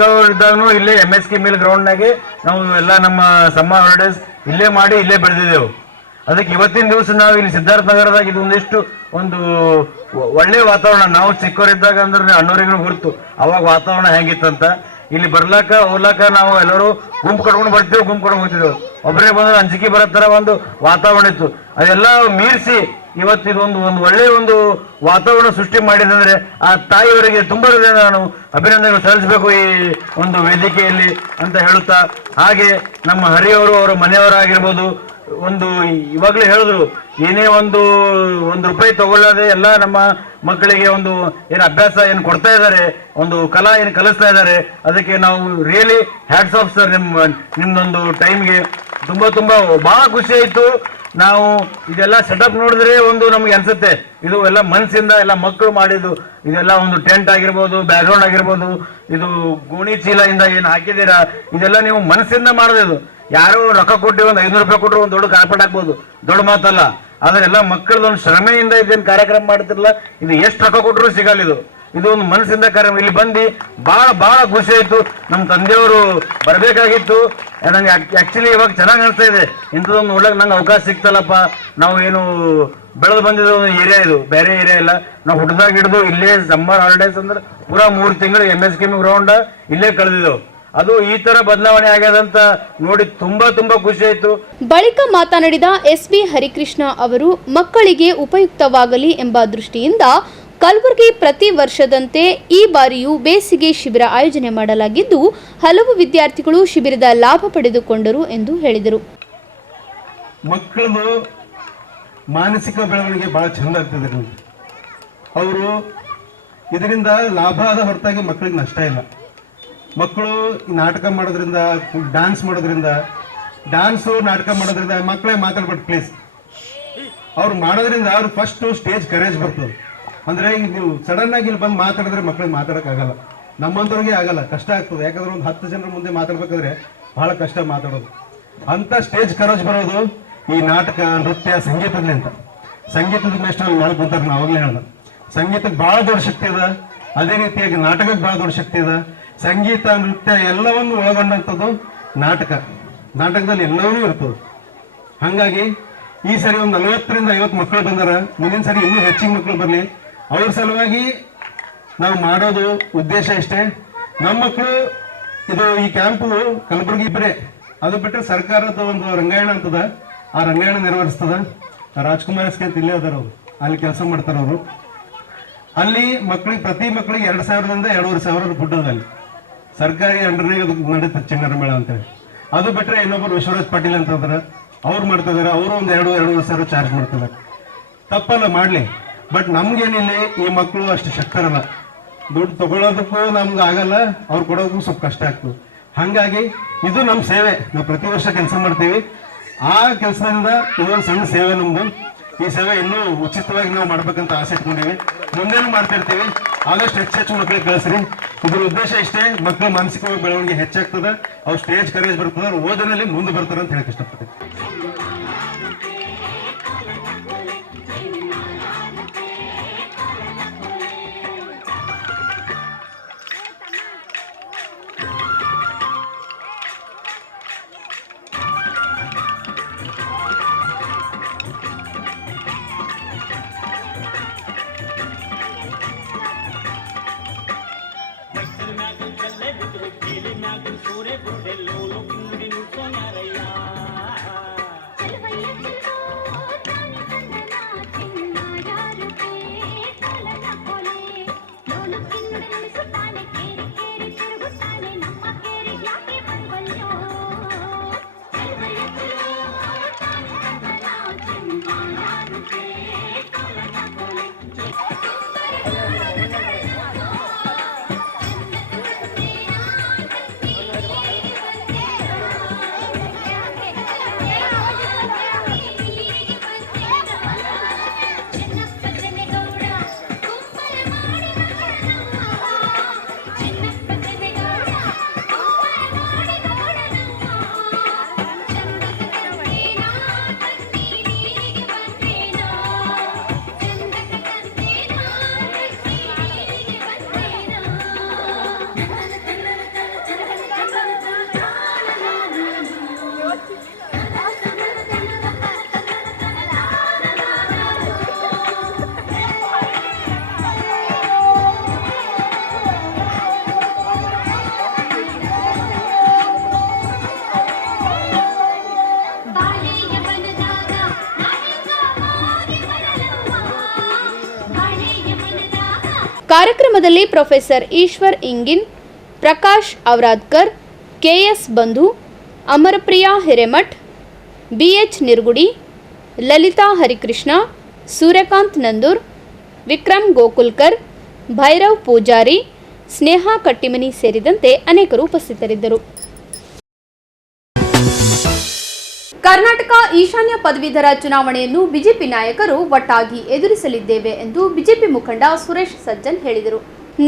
ಚಿಕ್ಕವರಿದ್ದಾಗೂ ಇಲ್ಲೇ MSK ಮಿಲ್ ಗ್ರೌಂಡ್ನಾಗೆ ನಾವು ಎಲ್ಲ ನಮ್ಮ ಸಮ್ಮರ್ ಹಾಲಿಡೇಸ್ ಇಲ್ಲೇ ಮಾಡಿ ಇಲ್ಲೇ ಬೆಳೆದಿದ್ದೆವು. ಅದಕ್ಕೆ ಇವತ್ತಿನ ದಿವಸ ನಾವು ಇಲ್ಲಿ ಸಿದ್ಧಾರ್ಥ ನಗರದಾಗ ಇದು ಒಂದು ಒಳ್ಳೆ ವಾತಾವರಣ. ನಾವು ಚಿಕ್ಕವರಿದ್ದಾಗ ಅಂದ್ರೆ ಅಣ್ಣವರಿಗೂ ಗುರುತು ಅವಾಗ ವಾತಾವರಣ ಹೆಂಗಿತ್ತಂತ. ಇಲ್ಲಿ ಬರ್ಲಾಕ ಹೋಗ್ಲಾಕ ನಾವು ಎಲ್ಲರೂ ಗುಂಪು ಕಟ್ಕೊಂಡು ಬರ್ತೀವಿ, ಗುಂಪು ಕಟ್ಕೊಂಡು ಹೋಗ್ತಿದ್ದೆವು. ಒಬ್ಬರೇ ಬಂದ್ರೆ ಅಂಜಿಕೆ ಬರೋ ತರ ಒಂದು ವಾತಾವರಣ ಇತ್ತು. ಅದೆಲ್ಲ ಮೀರಿಸಿ ಇವತ್ತಿದು ಒಂದು ಒಳ್ಳೆ ಒಂದು ವಾತಾವರಣ ಸೃಷ್ಟಿ ಮಾಡಿದಂದ್ರೆ ಆ ತಾಯಿಯವರಿಗೆ ತುಂಬಾ ನಾನು ಅಭಿನಂದನೆ ಸಲ್ಲಿಸಬೇಕು ಈ ಒಂದು ವೇದಿಕೆಯಲ್ಲಿ ಅಂತ ಹೇಳುತ್ತಾ, ಹಾಗೆ ನಮ್ಮ ಹರಿಯವರು ಅವರ ಮನೆಯವರಾಗಿರ್ಬೋದು, ಒಂದು ಇವಾಗಲೇ ಹೇಳಿದ್ರು ಏನೇ ಒಂದು ರೂಪಾಯಿ ತಗೊಳ್ಳದೆ ಎಲ್ಲ ನಮ್ಮ ಮಕ್ಕಳಿಗೆ ಒಂದು ಏನು ಅಭ್ಯಾಸ ಏನು ಕೊಡ್ತಾ ಇದ್ದಾರೆ, ಒಂದು ಕಲಾ ಏನು ಕಲಿಸ್ತಾ ಇದ್ದಾರೆ. ಅದಕ್ಕೆ ನಾವು ರಿಯಲಿ ಹ್ಯಾಟ್ಸ್ ಆಫ್ ಸರ್. ನಿಮ್ದೊಂದು ಟೈಮ್ಗೆ ತುಂಬಾ ಬಹಳ ಖುಷಿ ಆಯ್ತು. ನಾವು ಇದೆಲ್ಲ ಸೆಟಪ್ ನೋಡಿದ್ರೆ ನಮ್ಗೆ ಅನ್ಸುತ್ತೆ ಇದು ಎಲ್ಲ ಮನಸ್ಸಿಂದ ಎಲ್ಲ ಮಕ್ಕಳು ಮಾಡಿದ್ದು. ಇದೆಲ್ಲ ಒಂದು ಟೆಂಟ್ ಆಗಿರ್ಬೋದು, ಬ್ಯಾಕ್ಗ್ರೌಂಡ್ ಆಗಿರ್ಬೋದು, ಇದು ಗೋಣಿ ಚೀಲದಿಂದ ಏನು ಹಾಕಿದ್ದೀರಾ, ಇದೆಲ್ಲ ನೀವು ಮನಸ್ಸಿಂದ ಮಾಡೋದು. ಯಾರೋ ರೊಕ್ಕ ಕೊಟ್ಟು ಒಂದು 500 ರೂಪಾಯಿ ಕೊಟ್ಟರು ಒಂದು ದೊಡ್ಡ ಕಾರ್ಪೆಟ್ ಹಾಕ್ಬೋದು, ದೊಡ್ಡ ಮಾತಲ್ಲ. ಆದ್ರೆ ಎಲ್ಲ ಮಕ್ಕಳದೊಂದು ಶ್ರಮೆಯಿಂದ ಇದೇನು ಕಾರ್ಯಕ್ರಮ ಮಾಡ್ತಿರಲ್ಲ, ಇದು ಎಷ್ಟು ರೊಕ್ಕ ಕೊಟ್ಟರು ಸಿಗಲ್ಲ. ಇದು ಒಂದು ಮನಸ್ಸಿಂದ ಕಾರ್ಯಕ್ರಮ. ಇಲ್ಲಿ ಬಂದು ಬಹಳ ಖುಷಿ ಆಯ್ತು. ನಮ್ಮ ತಂದೆಯವರು ಬರಬೇಕಾಗಿತ್ತು. ನಂಗೆ ಆಕ್ಚುಲಿ ಇವಾಗ ಚೆನ್ನಾಗಿ ಅನಿಸ್ತಾ ಇದೆ. ಇಂಥದೊಂದು ನೋಡ್ಲಕ್ಕೆ ನಂಗೆ ಅವಕಾಶ ಸಿಗ್ತಲ್ಲಪ್ಪ. ನಾವು ಏನು ಬೆಳೆದು ಬಂದಿದ್ದು ಏರಿಯಾ, ಇದು ಬೇರೆ ಏರಿಯಾ ಇಲ್ಲ. ನಾವು ಹುಟ್ಟದಾಗ ಹಿಡಿದು ಇಲ್ಲೇ ಸಮ್ಮರ್ ಹಾಲಿಡೇಸ್ ಅಂದ್ರೆ ಪೂರಾ 3 ತಿಂಗಳು MSK ಗ್ರೌಂಡ್ ಇಲ್ಲೇ ಕಳೆದಿದ್ದೆವು. ಅದು ಈ ತರ ಬದಲಾವಣೆ ಆಗ್ಯದಂತ ನೋಡಿ ತುಂಬಾ ಖುಷಿ ಆಯ್ತು. ಬಳಿಕ ಮಾತನಾಡಿದ SB ಹರಿಕೃಷ್ಣ ಅವರು, ಮಕ್ಕಳಿಗೆ ಉಪಯುಕ್ತವಾಗಲಿ ಎಂಬ ದೃಷ್ಟಿಯಿಂದ ಕಲಬುರಗಿ ಪ್ರತಿ ವರ್ಷದಂತೆ ಈ ಬಾರಿಯೂ ಬೇಸಿಗೆ ಶಿಬಿರ ಆಯೋಜನೆ ಮಾಡಲಾಗಿದ್ದು, ಹಲವು ವಿದ್ಯಾರ್ಥಿಗಳು ಶಿಬಿರದ ಲಾಭ ಪಡೆದುಕೊಂಡರು ಎಂದು ಹೇಳಿದರು. ಮಕ್ಕಳದು ಮಾನಸಿಕ ಬೆಳವಣಿಗೆ ಬಹಳ ಚಂದ ಆಗ್ತದೆ. ಅವರು ಇದರಿಂದ ಲಾಭ ಆದ ಹೊರತಾಗಿ ಮಕ್ಕಳಿಗೆ ನಷ್ಟ ಇಲ್ಲ. ಮಕ್ಕಳು ನಾಟಕ ಮಾಡೋದ್ರಿಂದ, ಡ್ಯಾನ್ಸ್ ಮಾಡೋದ್ರಿಂದ, ನಾಟಕ ಮಾಡೋದ್ರಿಂದ ಮಕ್ಕಳೇ ಮಾತಾಡ್ಬಿಟ್ಟು ಪ್ಲೀಸ್ ಅವ್ರು ಮಾಡೋದ್ರಿಂದ ಅವ್ರು ಫಸ್ಟ್ ಸ್ಟೇಜ್ ಕರೇಜ್ ಬರ್ತದೆ. ಅಂದ್ರೆ ಈಗ ನೀವು ಸಡನ್ ಆಗಿ ಇಲ್ಲಿ ಬಂದು ಮಾತಾಡಿದ್ರೆ ಮಕ್ಕಳಿಗೆ ಮಾತಾಡೋಕ್ಕಾಗಲ್ಲ, ನಮ್ಮಂತವ್ರಿಗೆ ಆಗಲ್ಲ, ಕಷ್ಟ ಆಗ್ತದೆ. ಯಾಕಂದ್ರೆ ಒಂದು 10 ಜನರ ಮುಂದೆ ಮಾತಾಡ್ಬೇಕಾದ್ರೆ ಬಹಳ ಕಷ್ಟ ಮಾತಾಡೋದು. ಅಂತ ಸ್ಟೇಜ್ ಕರೇಜ್ ಬರೋದು ಈ ನಾಟಕ, ನೃತ್ಯ, ಸಂಗೀತದಲ್ಲಿ ಅಂತ. ಸಂಗೀತದ ಮೇಷ್ಟ್ರಲ್ಲಿ ಮೇಲೆ ಕುಂತಾರೆ. ನಾವು ಅವಾಗಲೇ ಹೇಳ್ದ ಸಂಗೀತಕ್ಕೆ ಬಹಳ ದೊಡ್ಡ ಶಕ್ತಿ ಇದೆ. ಅದೇ ರೀತಿಯಾಗಿ ನಾಟಕಕ್ಕೆ ಬಹಳ ದೊಡ್ಡ ಶಕ್ತಿ ಇದೆ. ಸಂಗೀತ, ನೃತ್ಯ ಎಲ್ಲವನ್ನು ಒಳಗೊಂಡಂಥದ್ದು ನಾಟಕದಲ್ಲಿ ಎಲ್ಲವೂ ಇರ್ತದೆ. ಹಾಗಾಗಿ ಈ ಸರಿ ಒಂದು 40ರಿಂದ 50 ಮಕ್ಕಳು ಬಂದಾರ. ಮುಂದಿನ ಸರಿ ಇನ್ನೂ ಹೆಚ್ಚಿನ ಮಕ್ಕಳು ಬರಲಿ. ಅವ್ರ ಸಲುವಾಗಿ ನಾವು ಮಾಡೋದು ಉದ್ದೇಶ ಇಷ್ಟೇ. ನಮ್ಮ ಮಕ್ಕಳು ಇದು ಈ ಕ್ಯಾಂಪು ಕಲಬುರಗಿ ಇಬ್ಬರೇ, ಅದು ಬಿಟ್ಟರೆ ಸರ್ಕಾರದ ಒಂದು ರಂಗಾಯಣ ಅಂತದ, ಆ ರಂಗಾಯಣ ನೆರವೇರಿಸ್ತದ. ರಾಜ್ಕುಮಾರ್ ಎಸ್ ಅಂತ ಇಲ್ಲೇ ಅದಾರ, ಅವರು ಅಲ್ಲಿ ಕೆಲಸ ಮಾಡ್ತಾರ. ಅವರು ಅಲ್ಲಿ ಮಕ್ಕಳಿಗೆ ಪ್ರತಿ ಮಕ್ಕಳಿಗೆ 2,000ದಿಂದ 2,500 ಫುಡ್ ಅದ. ಅಲ್ಲಿ ಸರ್ಕಾರಿ ಅಂಡರ್ನಾಗ ಅದು ನಡೀತದೆ ಚಿಣ್ಣರ ಮೇಳ ಅಂತೇಳಿ. ಅದು ಬಿಟ್ಟರೆ ಇನ್ನೊಬ್ಬರು ವಿಶ್ವರಾಜ್ ಪಾಟೀಲ್ ಅಂತಂದ್ರೆ ಅವ್ರು ಮಾಡ್ತಾ ಇದಾರೆ. ಅವರು ಒಂದು 2,500 ಸಾವಿರ ಚಾರ್ಜ್ ಮಾಡ್ತಿದ್ದಾರೆ. ತಪ್ಪಲ್ಲ, ಮಾಡ್ಲಿ. ಬಟ್ ನಮ್ಗೇನಿಲ್ಲ, ಈ ಮಕ್ಕಳು ಅಷ್ಟು ಶಕ್ತರಲ್ಲ. ದುಡ್ಡು ತಗೊಳ್ಳೋದಕ್ಕೂ ನಮ್ಗೆ ಆಗಲ್ಲ, ಅವ್ರು ಕೊಡೋದಕ್ಕೂ ಸ್ವಲ್ಪ ಕಷ್ಟ ಆಗ್ತದೆ. ಹಾಗಾಗಿ ಇದು ನಮ್ಮ ಸೇವೆ. ನಾವು ಪ್ರತಿ ವರ್ಷ ಕೆಲಸ ಮಾಡ್ತೀವಿ. ಆ ಕೆಲಸದಿಂದ ಇದೊಂದು ಸಣ್ಣ ಸೇವೆ ನಮ್ದು. ಈ ಸೇವೆ ಇನ್ನೂ ಉಚಿತವಾಗಿ ನಾವು ಮಾಡ್ಬೇಕಂತ ಆಸೆ ಇಟ್ಕೊಂಡಿವಿ. ಮುಂದೇನು ಮಾಡ್ತಿರ್ತೀವಿ. ಆದಷ್ಟು ಹೆಚ್ಚು ಮಕ್ಕಳಿಗೆ ಕಳಿಸ್ರಿ. ಇದ್ರ ಉದ್ದೇಶ ಇಷ್ಟೇ, ಮಕ್ಕಳ ಮಾನಸಿಕವಾಗಿ ಬೆಳವಣಿಗೆ ಹೆಚ್ಚಾಗ್ತದೆ, ಅವ್ರು ಸ್ಟೇಜ್ ಕರೇಜ್ ಬರ್ತದೆ, ಅವ್ರು ಓದಿನಲ್ಲಿ ಮುಂದೆ ಬರ್ತಾರೆ ಅಂತ ಹೇಳಕ್ ಇಷ್ಟಪಡ್ತೀನಿ. ಕಾರ್ಯಕ್ರಮದಲ್ಲಿ ಪ್ರೊಫೆಸರ್ ಈಶ್ವರ್ ಇಂಗಿನ್, ಪ್ರಕಾಶ್ ಔರಾದ್ಕರ್, ಕೆಎಸ್ ಬಂಧು, ಅಮರಪ್ರಿಯಾ ಹಿರೇಮಠ್, ಬಿಎಚ್ ನಿರ್ಗುಡಿ, ಲಲಿತಾ ಹರಿಕೃಷ್ಣ, ಸೂರ್ಯಕಾಂತ್ ನಂದೂರ್, ವಿಕ್ರಮ್ ಗೋಕುಲ್ಕರ್, ಭೈರವ್ ಪೂಜಾರಿ, ಸ್ನೇಹಾ ಕಟ್ಟಿಮನಿ ಸೇರಿದಂತೆ ಅನೇಕರು ಉಪಸ್ಥಿತರಿದ್ದರು. ಕರ್ನಾಟಕ ಈಶಾನ್ಯ ಪದವೀಧರ ಚುನಾವಣೆಯನ್ನು ಬಿಜೆಪಿ ನಾಯಕರು ಒಟ್ಟಾಗಿ ಎದುರಿಸಲಿದ್ದೇವೆ ಎಂದು ಬಿಜೆಪಿ ಮುಖಂಡ ಸುರೇಶ್ ಸಜ್ಜನ್ ಹೇಳಿದರು.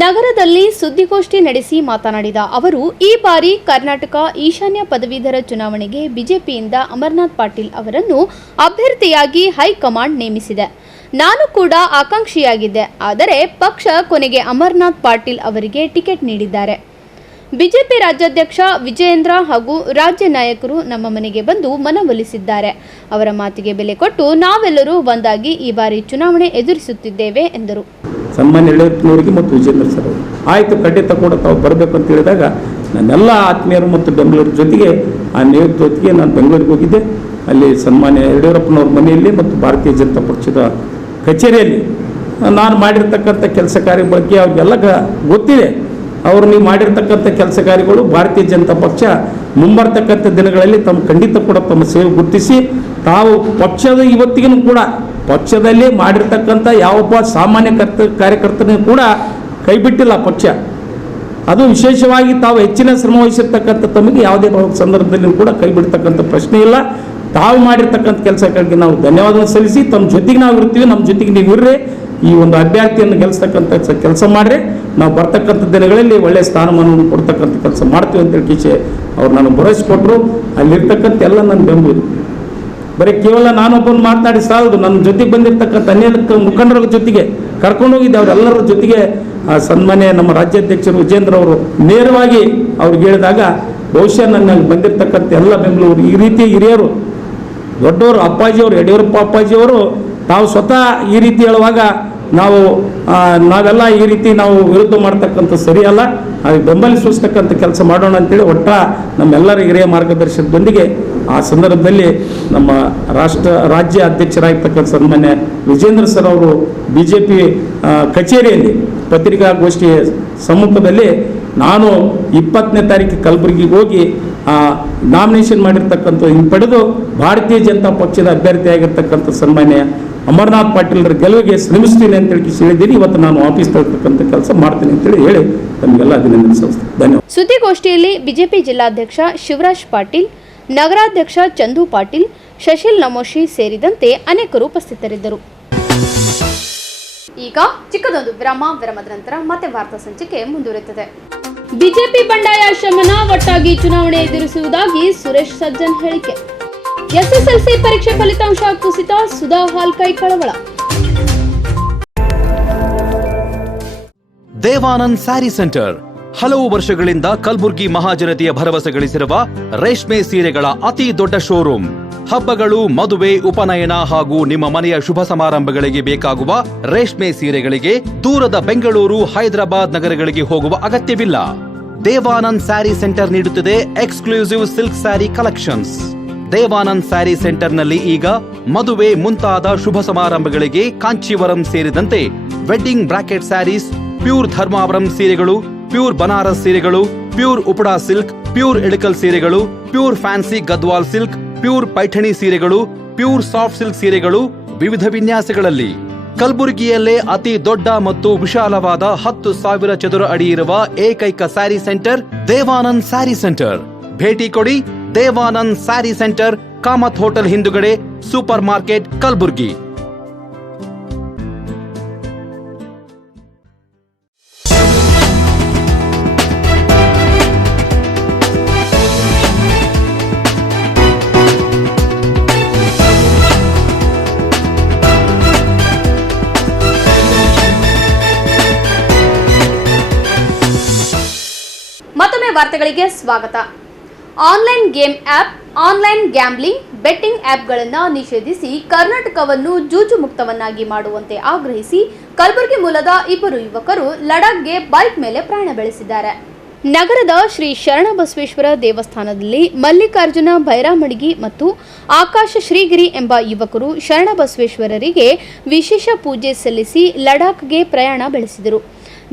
ನಗರದಲ್ಲಿ ಸುದ್ದಿಗೋಷ್ಠಿ ನಡೆಸಿ ಮಾತನಾಡಿದ ಅವರು, ಈ ಬಾರಿ ಕರ್ನಾಟಕ ಈಶಾನ್ಯ ಪದವೀಧರ ಚುನಾವಣೆಗೆ ಬಿಜೆಪಿಯಿಂದ ಅಮರನಾಥ್ ಪಾಟೀಲ್ ಅವರನ್ನು ಅಭ್ಯರ್ಥಿಯಾಗಿ ಹೈಕಮಾಂಡ್ ನೇಮಿಸಿದೆ. ನಾನು ಕೂಡ ಆಕಾಂಕ್ಷಿಯಾಗಿದ್ದೆ. ಆದರೆ ಪಕ್ಷ ಕೊನೆಗೆ ಅಮರನಾಥ್ ಪಾಟೀಲ್ ಅವರಿಗೆ ಟಿಕೆಟ್ ನೀಡಿದ್ದಾರೆ. ಬಿಜೆಪಿ ರಾಜ್ಯಾಧ್ಯಕ್ಷ ವಿಜಯೇಂದ್ರ ಹಾಗೂ ರಾಜ್ಯ ನಾಯಕರು ನಮ್ಮ ಮನೆಗೆ ಬಂದು ಮನವೊಲಿಸಿದ್ದಾರೆ. ಅವರ ಮಾತಿಗೆ ಬೆಲೆ ಕೊಟ್ಟು ನಾವೆಲ್ಲರೂ ಒಂದಾಗಿ ಈ ಬಾರಿ ಚುನಾವಣೆ ಎದುರಿಸುತ್ತಿದ್ದೇವೆ ಎಂದರು. ಸನ್ಮಾನ್ಯ ಯಡಿಯೂರಪ್ಪನವರಿಗೆ ಮತ್ತು ವಿಜೇಂದ್ರ ಸರ್ ಅವರು ಆಯಿತು, ಖಂಡಿತ ಕೂಡ ತಾವು ಬರಬೇಕು ಅಂತ ಹೇಳಿದಾಗ ನನ್ನೆಲ್ಲ ಆತ್ಮೀಯರು ಮತ್ತು ಬೆಂಗಳೂರು ಜೊತೆಗೆ ಆ ನೇತೃತ್ವಕ್ಕೆ ನಾನು ಬೆಂಗಳೂರಿಗೆ ಹೋಗಿದ್ದೆ. ಅಲ್ಲಿ ಸನ್ಮಾನ್ಯ ಯಡಿಯೂರಪ್ಪನವ್ರ ಮನೆಯಲ್ಲಿ ಮತ್ತು ಭಾರತೀಯ ಜನತಾ ಪಕ್ಷದ ಕಚೇರಿಯಲ್ಲಿ ನಾನು ಮಾಡಿರ್ತಕ್ಕಂಥ ಕೆಲಸ ಕಾರ್ಯ ಬಗ್ಗೆ ಅವ್ರಿಗೆಲ್ಲ ಗೊತ್ತಿದೆ. ಅವರು ನೀವು ಮಾಡಿರ್ತಕ್ಕಂಥ ಕೆಲಸ ಕಾರ್ಯಗಳು ಭಾರತೀಯ ಜನತಾ ಪಕ್ಷ ಮುಂಬರ್ತಕ್ಕಂಥ ದಿನಗಳಲ್ಲಿ ಖಂಡಿತ ಕೂಡ ತಮ್ಮ ಸೇವೆ ಗುರುತಿಸಿ ತಾವು ಪಕ್ಷದ ಇವತ್ತಿಗೂ ಕೂಡ ಪಕ್ಷದಲ್ಲಿ ಮಾಡಿರ್ತಕ್ಕಂಥ ಯಾವೊಬ್ಬ ಸಾಮಾನ್ಯ ಕಾರ್ಯಕರ್ತನಿಗೂ ಕೂಡ ಕೈ ಬಿಟ್ಟಿಲ್ಲ ಪಕ್ಷ. ಅದು ವಿಶೇಷವಾಗಿ ತಾವು ಹೆಚ್ಚಿನ ಶ್ರಮ ವಹಿಸಿರ್ತಕ್ಕಂಥ ತಮಗೆ ಯಾವುದೇ ಸಂದರ್ಭದಲ್ಲಿ ಕೂಡ ಕೈ ಬಿಡ್ತಕ್ಕಂಥ ಪ್ರಶ್ನೆ ಇಲ್ಲ. ತಾವು ಮಾಡಿರ್ತಕ್ಕಂಥ ಕೆಲಸಗಳಿಗೆ ನಾವು ಧನ್ಯವಾದ ಸಲ್ಲಿಸಿ ತಮ್ಮ ಜೊತೆಗೆ ನಾವು ಇರ್ತೀವಿ, ನಮ್ಮ ಜೊತೆಗೆ ನೀವು ಇರ್ರಿ, ಈ ಒಂದು ಅಭ್ಯರ್ಥಿಯನ್ನು ಗೆಲ್ಲಿಸ್ತಕ್ಕಂಥ ಕೆಲಸ ಮಾಡಿರಿ, ನಾವು ಬರ್ತಕ್ಕಂಥ ದಿನಗಳಲ್ಲಿ ಒಳ್ಳೆಯ ಸ್ಥಾನಮಾನವನ್ನು ಕೊಡ್ತಕ್ಕಂಥ ಕೆಲಸ ಮಾಡ್ತೀವಿ ಅಂತೇಳಿ ಕಿಶೆ ಅವ್ರು ನನಗೆ ಭರವಸೆ ಕೊಟ್ಟರು. ಅಲ್ಲಿರ್ತಕ್ಕಂಥ ಎಲ್ಲ ನನ್ನ ಬೆಂಬಲ. ಬರೀ ಕೇವಲ ನಾನೊಬ್ಬನು ಮಾತನಾಡಿ ಸಾಲದು, ನನ್ನ ಜೊತೆಗೆ ಬಂದಿರತಕ್ಕಂಥ ಅನೇಕ ಮುಖಂಡರ ಜೊತೆಗೆ ಕರ್ಕೊಂಡು ಹೋಗಿದ್ದೆ. ಅವರೆಲ್ಲರ ಜೊತೆಗೆ ಸನ್ಮಾನ್ಯ ನಮ್ಮ ರಾಜ್ಯಾಧ್ಯಕ್ಷರು ವಿಜೇಂದ್ರ ಅವರು ನೇರವಾಗಿ ಅವ್ರಿಗೆ ಹೇಳಿದಾಗ ಬಹುಶಃ ನನ್ನ ಬಂದಿರತಕ್ಕಂಥ ಎಲ್ಲ ಬೆಂಗಳೂರು ಈ ರೀತಿ ಹಿರಿಯರು ದೊಡ್ಡವರು ಅಪ್ಪಾಜಿಯವರು, ಯಡಿಯೂರಪ್ಪ ಅಪ್ಪಾಜಿಯವರು ತಾವು ಸ್ವತಃ ಈ ರೀತಿ ಹೇಳುವಾಗ ನಾವೆಲ್ಲ ಈ ರೀತಿ ನಾವು ವಿರುದ್ಧ ಮಾಡ್ತಕ್ಕಂಥ ಸರಿಯಲ್ಲ, ಅದಕ್ಕೆ ಬೆಂಬಲಿಸತಕ್ಕಂಥ ಕೆಲಸ ಮಾಡೋಣ ಅಂತೇಳಿ ನಮ್ಮೆಲ್ಲರ ಹಿರಿಯ ಮಾರ್ಗದರ್ಶನದೊಂದಿಗೆ ಆ ಸಂದರ್ಭದಲ್ಲಿ ನಮ್ಮ ರಾಜ್ಯ ಅಧ್ಯಕ್ಷರಾಗಿರ್ತಕ್ಕಂಥ ಸನ್ಮಾನ್ಯ ವಿಜೇಂದ್ರ ಸರ್ ಅವರು BJP ಕಚೇರಿಯಲ್ಲಿ ಪತ್ರಿಕಾಗೋಷ್ಠಿಯ ಸಮ್ಮುಖದಲ್ಲಿ ನಾನು 20ನೇ ತಾರೀಕು ಕಲಬುರಗಿಗೆ ಹೋಗಿ ನಾಮಿನೇಷನ್ ಮಾಡಿರ್ತಕ್ಕಂಥ ಹಿಂಪಡೆದು ಭಾರತೀಯ ಜನತಾ ಪಕ್ಷದ ಅಭ್ಯರ್ಥಿಯಾಗಿರ್ತಕ್ಕಂಥ ಸನ್ಮಾನ್ಯ ಅಮರನಾಥ್ ಪಾಟೀಲ್ರ ಗೆಲುವಿಗೆ ಶ್ರಮಿಸ್ತೀನಿ ಅಂತೇಳಿ ಹೇಳಿದ್ದೀನಿ. ಇವತ್ತು ನಾನು ಆಫೀಸ್ ತರ್ತಕ್ಕಂಥ ಕೆಲಸ ಮಾಡ್ತೀನಿ ಅಂತೇಳಿ ಹೇಳಿ ತಮಗೆಲ್ಲ ಅಭಿನಂದನೆ ಸಲ್ಲಿಸ್ತೀನಿ. ಧನ್ಯವಾದ. ಸುದ್ದಿಗೋಷ್ಠಿಯಲ್ಲಿ ಬಿಜೆಪಿ ಜಿಲ್ಲಾಧ್ಯಕ್ಷ ಶಿವರಾಜ್ ಪಾಟೀಲ್, ನಗರಾಧ್ಯಕ್ಷ ಚಂದು ಪಾಟೀಲ್, ಶಶಿಲ್ ನಮೋಶಿ ಸೇರಿದಂತೆ ಅನೇಕರು ಉಪಸ್ಥಿತರಿದ್ದರು. ಈಗ ಚಿಕ್ಕದೊಂದು ವಿರಾಮದ ನಂತರ ಮತ್ತೆ ವಾರ್ತಾ ಸಂಚಿಕೆ ಮುಂದುವರಿಯುತ್ತದೆ. ಬಿಜೆಪಿ ಬಂಡಾಯ ಶಮನ, ಒಟ್ಟಾಗಿ ಚುನಾವಣೆ ಎದುರಿಸುವುದಾಗಿ ಸುರೇಶ್ ಸಜ್ಜನ್ ಹೇಳಿಕೆ. ಎಸ್ಎಸ್ಎಲ್ಸಿ ಪರೀಕ್ಷೆ ಫಲಿತಾಂಶ ಕುಸಿತ, ಸುಧಾ ಹಾಲ್ ಕೈ ಕಳವಳ. ದೇವಾನಂದ್ ಸ್ಯಾರಿ ಸೆಂಟರ್ ಹಲವು ವರ್ಷಗಳಿಂದ ಕಲ್ಬುರ್ಗಿ ಮಹಾಜನತೆಯ ಭರವಸೆ ಗಳಿಸಿರುವ ರೇಷ್ಮೆ ಸೀರೆಗಳ ಅತಿ ದೊಡ್ಡ ಶೋರೂಮ್. ಹಬ್ಬಗಳು, ಮದುವೆ, ಉಪನಯನ ಹಾಗೂ ನಿಮ್ಮ ಮನೆಯ ಶುಭ ಸಮಾರಂಭಗಳಿಗೆ ಬೇಕಾಗುವ ರೇಷ್ಮೆ ಸೀರೆಗಳಿಗೆ ದೂರದ ಬೆಂಗಳೂರು, ಹೈದರಾಬಾದ್ ನಗರಗಳಿಗೆ ಹೋಗುವ ಅಗತ್ಯವಿಲ್ಲ. ದೇವಾನಂದ್ ಸ್ಯಾರಿ ಸೆಂಟರ್ ನೀಡುತ್ತಿದೆ exclusive silk sari collections. Devanand sari ಸೆಂಟರ್ನಲ್ಲಿ ಈಗ ಮದುವೆ ಮುಂತಾದ ಶುಭ ಸಮಾರಂಭಗಳಿಗೆ ಕಾಂಚೀವರಂ ಸೇರಿದಂತೆ wedding brocade saris, pure Dharmavaram ಸೀರೆಗಳು, ಪ್ಯೂರ್ ಬನಾರಸ್ ಸೀರೆಗಳು, pure Uppada silk, pure Ilkal ಸೀರೆಗಳು, pure fancy Gadwal silk, pure Paithani ಸೀರೆಗಳು, ಪ್ಯೂರ್ ಸಾಫ್ಟ್ ಸಿಲ್ಕ್ ಸೀರೆಗಳು ವಿವಿಧ ವಿನ್ಯಾಸಗಳಲ್ಲಿ. ಕಲಬುರಗಿಯಲ್ಲೇ ಅತಿ ದೊಡ್ಡ ಮತ್ತು ವಿಶಾಲವಾದ 10,000 ಚದುರ ಅಡಿ ಇರುವ ಏಕೈಕ ಸ್ಯಾರಿ ಸೆಂಟರ್ ದೇವಾನಂದ್ ಸ್ಯಾರಿ ಸೆಂಟರ್. ಭೇಟಿ ಕೊಡಿ. ದೇವಾನಂದ್ ಸ್ಯಾರಿ ಸೆಂಟರ್, ಕಾಮತ್ ಹೋಟೆಲ್ ಹಿಂದುಗಡೆ, ಸೂಪರ್ ಮಾರ್ಕೆಟ್, ಕಲಬುರ್ಗಿ. ಮತ್ತೊಮ್ಮೆ ವಾರ್ತೆಗಳಿಗೆ ಸ್ವಾಗತ. Online game app, online gambling, betting ಆಪ್ಗಳನ್ನು ನಿಷೇಧಿಸಿ ಕರ್ನಾಟಕವನ್ನು ಜೂಜು ಮುಕ್ತವನ್ನಾಗಿ ಮಾಡುವಂತೆ ಆಗ್ರಹಿಸಿ ಕಲಬುರಗಿ ಮೂಲದ 2 ಯುವಕರು ಲಡಾಖ್ಗೆ ಬೈಕ್ ಮೇಲೆ ಪ್ರಯಾಣ ಬೆಳೆಸಿದ್ದಾರೆ. ನಗರದ ಶ್ರೀ ಶರಣಬಸವೇಶ್ವರ ದೇವಸ್ಥಾನದಲ್ಲಿ ಮಲ್ಲಿಕಾರ್ಜುನ ಭೈರಾಮಡಿಗಿ ಮತ್ತು ಆಕಾಶ ಶ್ರೀಗಿರಿ ಎಂಬ ಯುವಕರು ಶರಣಬಸವೇಶ್ವರರಿಗೆ ವಿಶೇಷ ಪೂಜೆ ಸಲ್ಲಿಸಿ ಲಡಾಖ್ಗೆ ಪ್ರಯಾಣ ಬೆಳೆಸಿದರು.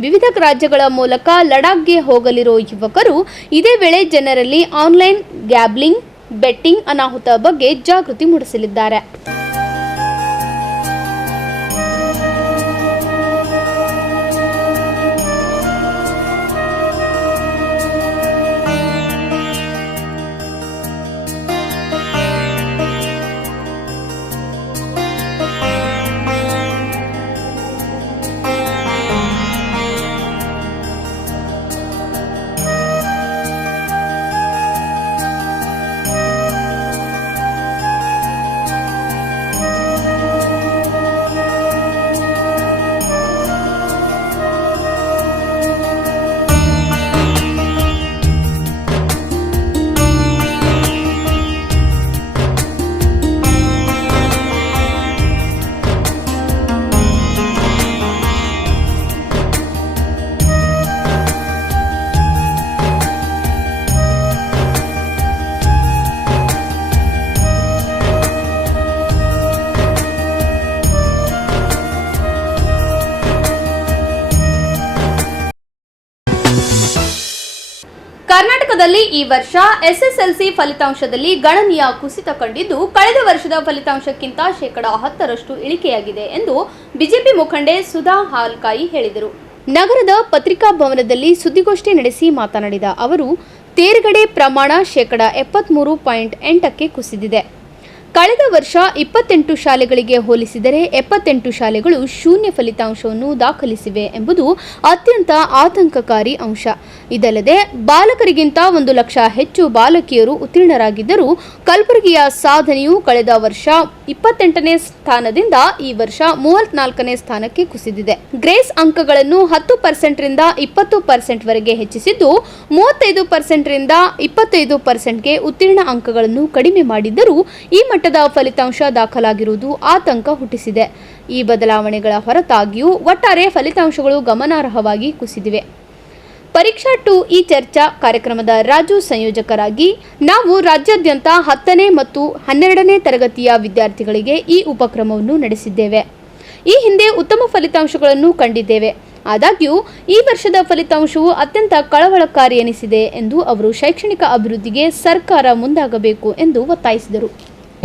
ವಿವಿಧ ರಾಜ್ಯಗಳ ಮೂಲಕ ಲಡಾಖ್ಗೆ ಹೋಗಲಿರೋ ಯುವಕರು ಇದೇ ವೇಳೆ ಜನರಲ್ಲಿ ಆನ್ಲೈನ್ ಗ್ಯಾಬ್ಲಿಂಗ್, ಬೆಟ್ಟಿಂಗ್ ಅನಾಹುತ ಬಗ್ಗೆ ಜಾಗೃತಿ ಮೂಡಿಸಲಿದ್ದಾರೆ. ಕರ್ನಾಟಕದಲ್ಲಿ ಈ ವರ್ಷ ಎಸ್ಎಸ್ಎಲ್ಸಿ ಫಲಿತಾಂಶದಲ್ಲಿ ಗಣನೀಯ ಕುಸಿತ ಕಂಡಿದ್ದು, ಕಳೆದ ವರ್ಷದ ಫಲಿತಾಂಶಕ್ಕಿಂತ 10% ಇಳಿಕೆಯಾಗಿದೆ ಎಂದು ಬಿಜೆಪಿ ಮುಖಂಡೆ ಸುಧಾ ಹಾಲ್ಕಾಯಿ ಹೇಳಿದರು. ನಗರದ ಪತ್ರಿಕಾ ಭವನದಲ್ಲಿ ಸುದ್ದಿಗೋಷ್ಠಿ ನಡೆಸಿ ಮಾತನಾಡಿದ ಅವರು, ತೇರ್ಗಡೆ ಪ್ರಮಾಣ 73.8ಕ್ಕೆ ಕುಸಿದಿದೆ. ಕಳೆದ ವರ್ಷ 28 ಶಾಲೆಗಳಿಗೆ ಹೋಲಿಸಿದರೆ 78 ಶಾಲೆಗಳು ಶೂನ್ಯ ಫಲಿತಾಂಶವನ್ನು ದಾಖಲಿಸಿವೆ ಎಂಬುದು ಅತ್ಯಂತ ಆತಂಕಕಾರಿ ಅಂಶ. ಇದಲ್ಲದೆ ಬಾಲಕರಿಗಿಂತ 1 ಲಕ್ಷ ಹೆಚ್ಚು ಬಾಲಕಿಯರು ಉತ್ತೀರ್ಣರಾಗಿದ್ದರೂ ಕಲಬುರಗಿಯ ಸಾಧನೆಯು ಕಳೆದ ವರ್ಷ 28ನೇ ಸ್ಥಾನದಿಂದ ಈ ವರ್ಷ 34ನೇ ಸ್ಥಾನಕ್ಕೆ ಕುಸಿದಿದೆ. ಗ್ರೇಸ್ ಅಂಕಗಳನ್ನು 10% ರಿಂದ 20% ವರೆಗೆ ಹೆಚ್ಚಿಸಿದ್ದು, 35% ರಿಂದ 25%ಗೆ ಉತ್ತೀರ್ಣ ಅಂಕಗಳನ್ನು ಕಡಿಮೆ ಮಾಡಿದ್ದರೂ ಈ ಮಟ್ಟದ ಫಲಿತಾಂಶ ದಾಖಲಾಗಿರುವುದು ಆತಂಕ ಹುಟ್ಟಿಸಿದೆ. ಈ ಬದಲಾವಣೆಗಳ ಹೊರತಾಗಿಯೂ ಒಟ್ಟಾರೆ ಫಲಿತಾಂಶಗಳು ಗಮನಾರ್ಹವಾಗಿ ಕುಸಿದಿವೆ. ಪರೀಕ್ಷಾ ಟು ಈ ಚರ್ಚಾ ಕಾರ್ಯಕ್ರಮದ ರಾಜು ಸಂಯೋಜಕರಾಗಿ, ನಾವು ರಾಜ್ಯಾದ್ಯಂತ 10ನೇ ಮತ್ತು 12ನೇ ತರಗತಿಯ ವಿದ್ಯಾರ್ಥಿಗಳಿಗೆ ಈ ಉಪಕ್ರಮವನ್ನು ನಡೆಸಿದ್ದೇವೆ. ಈ ಹಿಂದೆ ಉತ್ತಮ ಫಲಿತಾಂಶಗಳನ್ನು ಕಂಡಿದ್ದೇವೆ. ಆದಾಗ್ಯೂ ಈ ವರ್ಷದ ಫಲಿತಾಂಶವು ಅತ್ಯಂತ ಕಳವಳಕಾರಿ ಎನಿಸಿದೆ ಎಂದು ಅವರು ಶೈಕ್ಷಣಿಕ ಅಭಿವೃದ್ಧಿಗೆ ಸರ್ಕಾರ ಮುಂದಾಗಬೇಕು ಎಂದು ಒತ್ತಾಯಿಸಿದರು.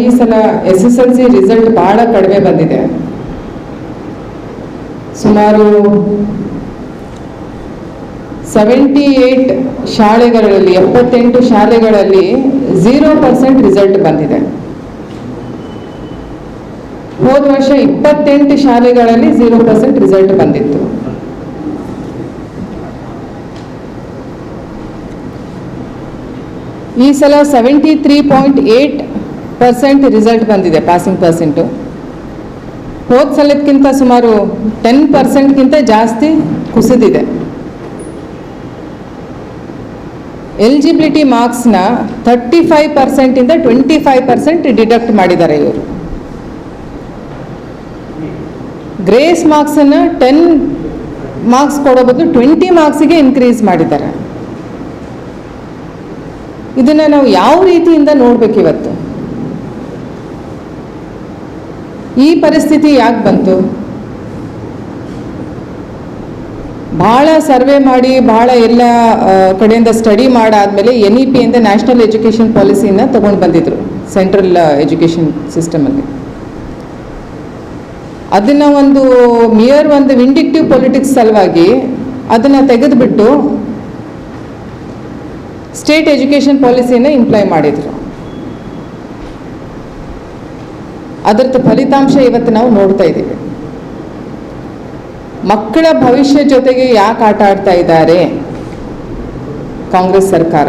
ಈ ಸಲ SSLC ರಿಸಲ್ಟ್ ಬಹಳ ಕಡಿಮೆ ಬಂದಿದೆ. ಸುಮಾರು 78 ಶಾಲೆಗಳಲ್ಲಿ 78 ಶಾಲೆಗಳಲ್ಲಿ 0% ರಿಸಲ್ಟ್ ಬಂದಿದೆ. ಹೋದ ವರ್ಷ 28 ಶಾಲೆಗಳಲ್ಲಿ 0% ರಿಸಲ್ಟ್ ಬಂದಿತ್ತು. ಈ ಸಲ 73.8% ರಿಸಲ್ಟ್ ಬಂದಿದೆ, ಪಾಸಿಂಗ್ ಪರ್ಸೆಂಟು. ಹೋದ ಸಲಕ್ಕಿಂತ ಸುಮಾರು 10%ಗಿಂತ ಜಾಸ್ತಿ ಕುಸಿದಿದೆ. ಎಲಿಜಿಬಿಲಿಟಿ ಮಾರ್ಕ್ಸ್ನ 35% ಇಂದ 25% ಡಿಡಕ್ಟ್ ಮಾಡಿದ್ದಾರೆ ಇವರು. ಗ್ರೇಸ್ ಮಾರ್ಕ್ಸನ್ನು 10 ಮಾರ್ಕ್ಸ್ ಕೊಡೋ ಬದಲು 20 ಮಾರ್ಕ್ಸಿಗೆ ಇನ್ಕ್ರೀಸ್ ಮಾಡಿದ್ದಾರೆ. ಇದನ್ನು ನಾವು ಯಾವ ರೀತಿಯಿಂದ ನೋಡ್ಬೇಕು ಇವತ್ತು? ಈ ಪರಿಸ್ಥಿತಿ ಯಾಕೆ ಬಂತು? ಭಾಳ ಸರ್ವೆ ಮಾಡಿ ಭಾಳ ಎಲ್ಲ ಕಡೆಯಿಂದ ಸ್ಟಡಿ ಮಾಡಾದ್ಮೇಲೆ NEP ಅಂತ ನ್ಯಾಷನಲ್ ಎಜುಕೇಷನ್ ಪಾಲಿಸಿನ ತಗೊಂಡು ಬಂದಿದ್ರು ಸೆಂಟ್ರಲ್ ಎಜುಕೇಷನ್ ಸಿಸ್ಟಮಲ್ಲಿ. ಅದನ್ನು ಒಂದು ವಿಂಡಿಕ್ಟಿವ್ ಪೊಲಿಟಿಕ್ಸ್ ಸಲುವಾಗಿ ಅದನ್ನು ತೆಗೆದುಬಿಟ್ಟು ಸ್ಟೇಟ್ ಎಜುಕೇಷನ್ ಪಾಲಿಸಿನ ಇಂಪ್ಲೈ ಮಾಡಿದರು. ಅದರದ್ದು ಫಲಿತಾಂಶ ಇವತ್ತು ನಾವು ನೋಡ್ತಾ ಇದ್ದೀವಿ. ಮಕ್ಕಳ ಭವಿಷ್ಯ ಜೊತೆಗೆ ಯಾಕೆ ಆಟ ಆಡ್ತಾ ಇದ್ದಾರೆ ಕಾಂಗ್ರೆಸ್ ಸರ್ಕಾರ?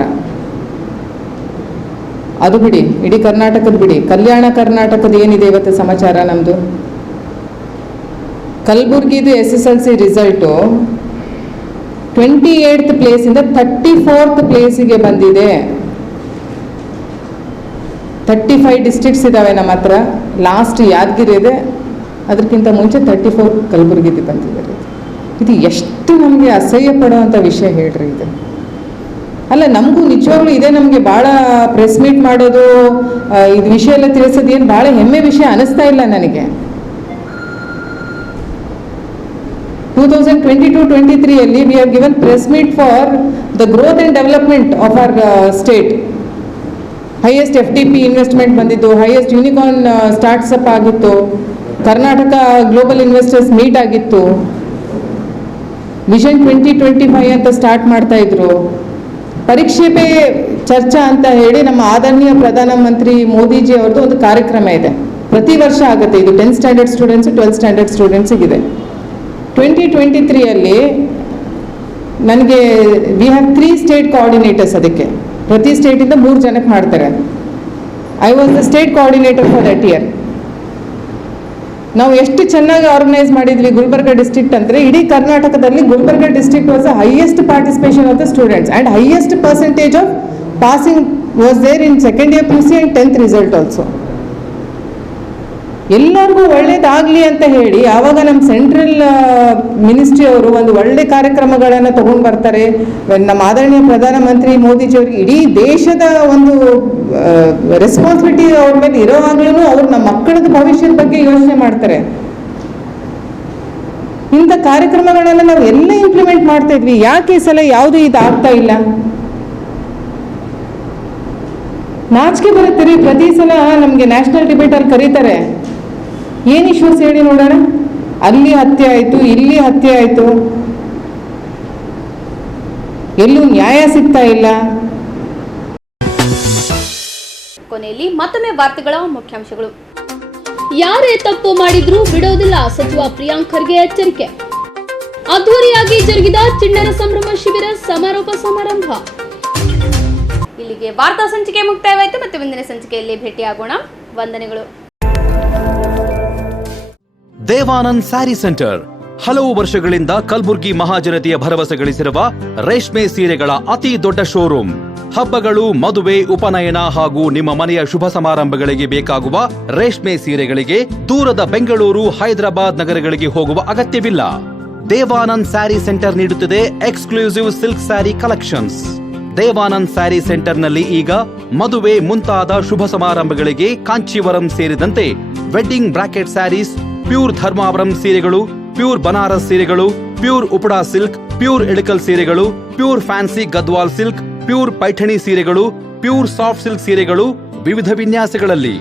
ಅದು ಬಿಡಿ, ಇಡೀ ಕರ್ನಾಟಕದ ಬಿಡಿ, ಕಲ್ಯಾಣ ಕರ್ನಾಟಕದ ಏನಿದೆ ಇವತ್ತು ಸಮಾಚಾರ ನಮ್ಮದು? ಕಲಬುರ್ಗಿದು SSLC ರಿಸಲ್ಟು 28th ಪ್ಲೇಸಿಂದ 34th ಪ್ಲೇಸಿಗೆ ಬಂದಿದೆ. 35 ಡಿಸ್ಟ್ರಿಕ್ಟ್ಸ್ ಇದ್ದಾವೆ ನಮ್ಮ ಹತ್ರ. ಲಾಸ್ಟ್ ಯಾದಗಿರಿ ಇದೆ, ಅದಕ್ಕಿಂತ ಮುಂಚೆ 34 ಕಲಬುರ್ಗಿದು ಬಂದಿದ್ದಾರೆ. ಇದು ಎಷ್ಟು ನಮಗೆ ಅಸಹ್ಯ ಪಡುವಂಥ ವಿಷಯ ಹೇಳ್ರಿ ಇದು. ಅಲ್ಲ, ನಮಗೂ ನಿಜವಾಗ್ಲೂ ಇದೆ, ನಮಗೆ ಭಾಳ ಪ್ರೆಸ್ ಮೀಟ್ ಮಾಡೋದು, ಇದು ವಿಷಯ ಎಲ್ಲ ತಿಳಿಸೋದು ಏನು ಭಾಳ ಹೆಮ್ಮೆ ವಿಷಯ ಅನಿಸ್ತಾ ಇಲ್ಲ ನನಗೆ. 2022-23 ಅಲ್ಲಿ we have given press meet for the growth and development of our state. Highest FDP investment ಬಂದಿದ್ದು, ಹೈಯೆಸ್ಟ್ ಯೂನಿಕಾರ್ನ್ ಸ್ಟಾರ್ಟ್ಸಪ್ ಆಗಿತ್ತು, ಕರ್ನಾಟಕ ಗ್ಲೋಬಲ್ ಇನ್ವೆಸ್ಟರ್ಸ್ ಮೀಟ್ ಆಗಿತ್ತು, ವಿಷನ್ 2025 ಅಂತ ಸ್ಟಾರ್ಟ್ ಮಾಡ್ತಾ ಇದ್ರು. ಪರೀಕ್ಷೆ ಪೇ ಚರ್ಚಾ ಅಂತ ಹೇಳಿ ನಮ್ಮ ಆದರಣೀಯ ಪ್ರಧಾನಮಂತ್ರಿ ಮೋದಿಜಿ ಅವ್ರದ್ದು ಒಂದು ಕಾರ್ಯಕ್ರಮ ಇದೆ, ಪ್ರತಿ ವರ್ಷ ಆಗುತ್ತೆ. ಇದು 10th standard students 12th standard ಸ್ಟೂಡೆಂಟ್ಸಿಗಿದೆ. 2023 ಅಲ್ಲಿ ನನಗೆ ವಿ ಹ್ಯಾವ್ 3 ಸ್ಟೇಟ್ ಕೋಆರ್ಡಿನೇಟರ್ಸ್. ಅದಕ್ಕೆ ಪ್ರತಿ ಸ್ಟೇಟಿಂದ 3 ಜನಕ್ಕೆ ಮಾಡ್ತಾರೆ. I was the state coordinator for that year. ನಾವು ಎಷ್ಟು ಚೆನ್ನಾಗಿ ಆರ್ಗನೈಸ್ ಮಾಡಿದ್ವಿ ಗುಲ್ಬರ್ಗ ಡಿಸ್ಟ್ರಿಕ್ಟ್ ಅಂದರೆ, ಇಡೀ ಕರ್ನಾಟಕದಲ್ಲಿ Gulbarga district was the highest participation of the students and highest percentage of passing was there in second year PUC and 10th result also. ಎಲ್ಲರಿಗೂ ಒಳ್ಳೇದಾಗಲಿ ಅಂತ ಹೇಳಿ ಆವಾಗ ನಮ್ಮ ಸೆಂಟ್ರಲ್ ಮಿನಿಸ್ಟ್ರಿ ಅವರು ಒಂದು ಒಳ್ಳೆ ಕಾರ್ಯಕ್ರಮಗಳನ್ನು ತಗೊಂಡು ಬರ್ತಾರೆ. ನಮ್ಮ ಆದರಣೀಯ ಪ್ರಧಾನಮಂತ್ರಿ ಮೋದಿಜಿಯವ್ರಿಗೆ ಇಡೀ ದೇಶದ ಒಂದು ರೆಸ್ಪಾನ್ಸಿಬಿಲಿಟಿ ಅವ್ರ ಮೇಲೆ ಇರೋವಾಗ್ಲೂ ಅವ್ರು ನಮ್ಮ ಮಕ್ಕಳದ ಭವಿಷ್ಯದ ಬಗ್ಗೆ ಯೋಚನೆ ಮಾಡ್ತಾರೆ. ಇಂಥ ಕಾರ್ಯಕ್ರಮಗಳನ್ನು ನಾವು ಎಲ್ಲ ಇಂಪ್ಲಿಮೆಂಟ್ ಮಾಡ್ತಾ ಇದ್ವಿ. ಯಾಕೆ ಈ ಸಲ ಯಾವುದು ಇದು ಆಗ್ತಾ ಇಲ್ಲ? ನಾಚಿಕೆ ಬರುತ್ತೆ ರೀ. ಪ್ರತಿ ಸಲ ನಮಗೆ ನ್ಯಾಷನಲ್ ಡಿಬೇಟಲ್ಲಿ ಕರೀತಾರೆ, ಏನು ಇಶ್ಯೂಸ್ ಹೇಳಿ ನೋಡೋಣ. ಅಲ್ಲಿ ಹತ್ಯೆ ಆಯಿತು, ಇಲ್ಲಿ ಹತ್ಯೆ ಆಯಿತು, ಎಲ್ಲೂ ನ್ಯಾಯ ಸಿಗ್ತಾ ಇಲ್ಲ. ಕೊನೆಯಲ್ಲಿ ಮತ್ತೊಮ್ಮೆ ವಾರ್ತೆಗಳ ಮುಖ್ಯಾಂಶಗಳು. ಯಾರೇ ತಪ್ಪು ಮಾಡಿದ್ರೂ ಬಿಡೋದಿಲ್ಲ, ಸಚಿವ ಪ್ರಿಯಾಂಕ್ ಖರ್ಗೆ ಎಚ್ಚರಿಕೆ. ಅದ್ದೂರಿಯಾಗಿ ಜರುಗಿದ ಚಿಣ್ಣರ ಸಂಭ್ರಮ ಶಿಬಿರ ಸಮಾರೋಪ ಸಮಾರಂಭ. ಇಲ್ಲಿಗೆ ವಾರ್ತಾ ಸಂಚಿಕೆ ಮುಕ್ತಾಯವಾಯಿತು. ಮತ್ತೆ ಮುಂದಿನ ಸಂಚಿಕೆಯಲ್ಲಿ ಭೇಟಿಯಾಗೋಣ. ವಂದನೆಗಳು. ದೇವಾನಂದ್ ಸ್ಯಾರಿ ಸೆಂಟರ್ ಹಲವು ವರ್ಷಗಳಿಂದ ಕಲ್ಬುರ್ಗಿ ಮಹಾಜನತೆಯ ಭರವಸೆ ಗಳಿಸಿರುವ ರೇಷ್ಮೆ ಸೀರೆಗಳ ಅತಿ ದೊಡ್ಡ ಶೋರೂಮ್. ಹಬ್ಬಗಳು, ಮದುವೆ, ಉಪನಯನ ಹಾಗೂ ನಿಮ್ಮ ಮನೆಯ ಶುಭ ಸಮಾರಂಭಗಳಿಗೆ ಬೇಕಾಗುವ ರೇಷ್ಮೆ ಸೀರೆಗಳಿಗೆ ದೂರದ ಬೆಂಗಳೂರು, ಹೈದರಾಬಾದ್ ನಗರಗಳಿಗೆ ಹೋಗುವ ಅಗತ್ಯವಿಲ್ಲ. ದೇವಾನಂದ್ ಸ್ಯಾರಿ ಸೆಂಟರ್ ನೀಡುತ್ತಿದೆ exclusive silk sari collections. Devanand sari ಸೆಂಟರ್ನಲ್ಲಿ ಈಗ ಮದುವೆ ಮುಂತಾದ ಶುಭ ಸಮಾರಂಭಗಳಿಗೆ ಕಾಂಚೀವರಂ ಸೇರಿದಂತೆ wedding brocade saris, pure Dharmavaram ಸೀರೆಗಳು, ಪ್ಯೂರ್ ಬನಾರಸ್ ಸೀರೆಗಳು, pure Uppada silk, pure Ilkal ಸೀರೆಗಳು, pure fancy Gadwal silk, pure Paithani ಸೀರೆಗಳು, ಪ್ಯೂರ್ ಸಾಫ್ಟ್ ಸಿಲ್ಕ್ ಸೀರೆಗಳು ವಿವಿಧ ವಿನ್ಯಾಸಗಳಲ್ಲಿ.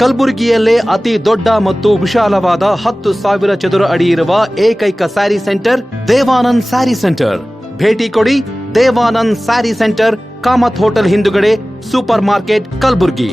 ಕಲಬುರಗಿಯಲ್ಲೇ ಅತಿ ದೊಡ್ಡ ಮತ್ತು ವಿಶಾಲವಾದ 10,000 ಚದುರ ಅಡಿ ಇರುವ ಏಕೈಕ ಸ್ಯಾರಿ ಸೆಂಟರ್ ದೇವಾನಂದ್ ಸ್ಯಾರಿ ಸೆಂಟರ್. ಭೇಟಿ ಕೊಡಿ. ದೇವಾನಂದ್ ಸ್ಯಾರಿ ಸೆಂಟರ್, ಕಾಮತ್ ಹೋಟೆಲ್ ಹಿಂದುಗಡೆ, ಸೂಪರ್ ಮಾರ್ಕೆಟ್, ಕಲಬುರ್ಗಿ.